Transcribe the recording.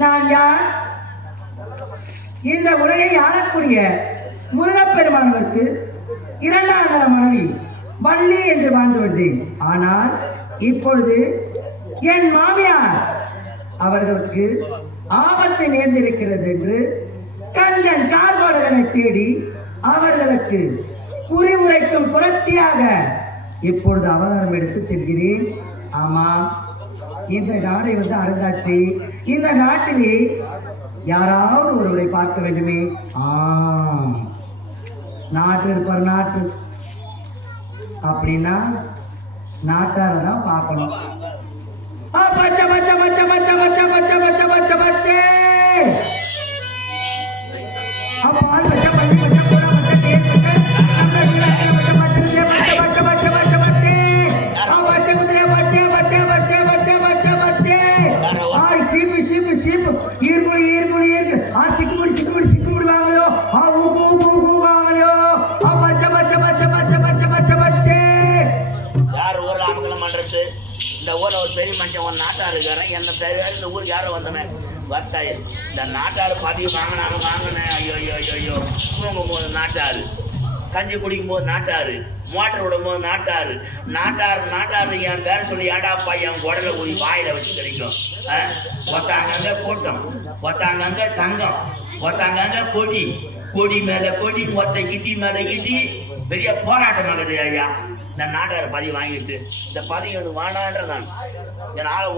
நான் யார்? இந்த உலகை ஆளக்கூடிய முருகப்பெருமானவருக்கு இரண்டாவது மனைவி வள்ளி என்று வாழ்ந்து வந்தேன். ஆனால் இப்பொழுது என் மாமியார் அவர்களுக்கு ஆபத்து நேர்ந்திருக்கிறது என்று கஞ்சன் கார்கோடகனை தேடி அவர்களுக்கு குறி உரைக்கும் குரத்தியாக இப்பொழுது அவதாரம் எடுத்து செல்கிறேன். ஆமாம், இந்த நாடை அடைந்தாச்சு. இந்த நாட்டிலே யாராவது ஒருவரை பார்க்க வேண்டுமே. நாட்டு இருப்பார், நாட்டு அப்படின்னா நாட்டார தான் பார்க்கணும். பச்சை பச்சை பச்சை பச்சை பச்சை பச்சை பச்சை பச்சை பச்சை பால் பச்சை பச்சை பச்சை ஒரு பெரிய மனுஷன் ஒரு நாட்டார் இருக்கிறேன். என்ன தெரியாது இந்த ஊருக்கு யாரும் வந்தவன் வர்த்தாய் இந்த நாட்டார் பதிவு வாங்கினேன். ஐயோ ஐயோ ஐயோ ஐயோ தூங்கும் போது நாட்டார், கஞ்சி குடிக்கும் போது நாட்டார், மோட்டர் விடும் போது நாட்டார். என் பேர சொல்லி ஏடாப்பா என் உடலை போய் வாயில வச்சு கிடைக்கும். ஒத்தாங்க கூட்டம், ஒத்தாங்க சங்கம், ஒத்தாங்க கொடி மேல கொடி, ஒத்த கிட்டி மேல கிட்டி, பெரிய போராட்டம் ஆகுது. ஐயா இந்த நாட்டார் பதிவு வாங்கிட்டு இந்த பதிவு வானான்றதான் என் ஆளை